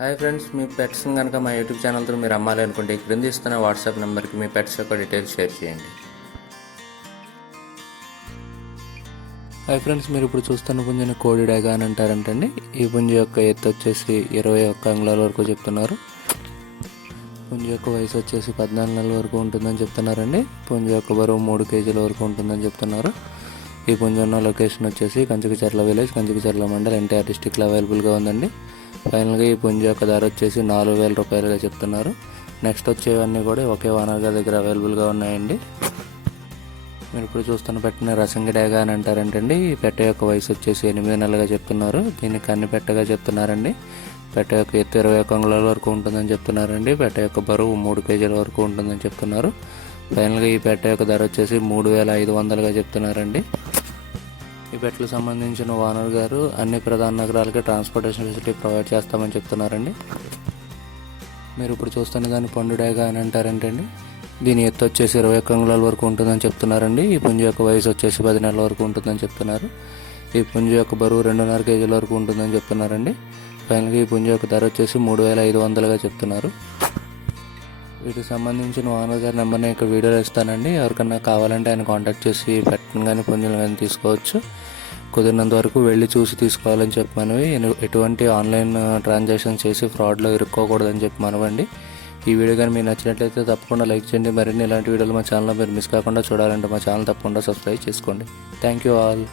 Hi friends, మీ పెట్స్ని కనుక మా YouTube ఛానల్తో మీరు అమ్మాలి అనుకుంటే క్రింద ఇస్తున్న వాట్సాప్ నెంబర్కి మీ పెట్స్ యొక్క డీటెయిల్స్ షేర్ చేయండి. హాయ్ ఫ్రెండ్స్, మీరు ఇప్పుడు చూస్తున్న పుంజుని కోడి డేగా అని అంటారంటండి. ఈ పుంజు యొక్క ఎత్తు వచ్చేసి 21 అంగుళాల వరకు చెప్తున్నారు. పుంజు యొక్క వయసు వచ్చేసి 14 నెలల వరకు ఉంటుందని చెప్తున్నారండి. పుంజు యొక్క బరువు 3 కేజీల వరకు ఉంటుందని చెప్తున్నారు. ఈ పుంజు ఉన్న లొకేషన్ వచ్చేసి కంచుకచర్ల విలేజ్, కంచుకచర్ల మండల్, ఎన్టీఆర్ డిస్టిక్లో అవైలబుల్గా ఉందండి. ఫైనల్గా ఈ పుంజు యొక్క ధర వచ్చేసి 4,000 రూపాయలుగా చెప్తున్నారు. నెక్స్ట్ వచ్చేవన్నీ కూడా ఒకే ఓనర్ గారి దగ్గర అవైలబుల్గా ఉన్నాయండి. మీరు ఇప్పుడు చూస్తున్న పెట్టిన రసంగి డేగా అని అంటారంటండి. ఈ పెట్ట యొక్క వయసు వచ్చేసి 8 నెలలుగా చెప్తున్నారు. దీన్ని కన్ని పెట్టగా చెప్తున్నారండి. పెట్ట యొక్క ఎత్తు 21 అంగుళాల వరకు ఉంటుందని చెప్తున్నారండి. పెట్ట యొక్క బరువు 3 కేజీల వరకు ఉంటుందని చెప్తున్నారు. ఫైనల్గా ఈ పెట్ట యొక్క ధర వచ్చేసి 3,500గా చెప్తున్నారండి. ఈ పెట్టలకు సంబంధించిన ఓనర్ గారు అన్ని ప్రధాన నగరాలకి ట్రాన్స్పోర్టేషన్ ఫెసిలిటీ ప్రొవైడ్ చేస్తామని చెప్తున్నారండి. మీరు ఇప్పుడు చూస్తున్న దాన్ని పండు డేగా అని అంటారంటండి. దీని ఎత్తు వచ్చేసి 21 అంగుళాల వరకు ఉంటుందని చెప్తున్నారండి. ఈ పుంజు యొక్క వయసు వచ్చేసి 10 నెలల వరకు ఉంటుందని చెప్తున్నారు. ఈ పుంజు యొక్క బరువు 2.5 కేజీల వరకు ఉంటుందని చెప్తున్నారండి. ఫైనల్గా ఈ పుంజు యొక్క ధర వచ్చేసి 3,500గా చెప్తున్నారు. వీటికి సంబంధించిన ఓనర్ గారి నెంబర్ని ఇక్కడ వీడియోలో ఇస్తానండి. ఎవరికన్నా కావాలంటే ఆయన కాంటాక్ట్ చేసి పెట్టను కానీ పుంజులు కానీ తీసుకోవచ్చు. కుదిరినంత వరకు వెళ్ళి చూసి తీసుకోవాలని చెప్పి మనవి. ఎటువంటి ఆన్లైన్ ట్రాన్సాక్షన్ చేసి ఫ్రాడ్లో ఇరుక్కోకూడదని చెప్పి మనవండి. ఈ వీడియో కానీ మీకు నచ్చినట్లయితే తప్పకుండా లైక్ చేయండి. మరిన్ని ఇలాంటి వీడియోలు మా ఛానల్లో మీరు మిస్ కాకుండా చూడాలంటే మా ఛానల్ తప్పకుండా సబ్స్క్రైబ్ చేసుకోండి. Thank you all.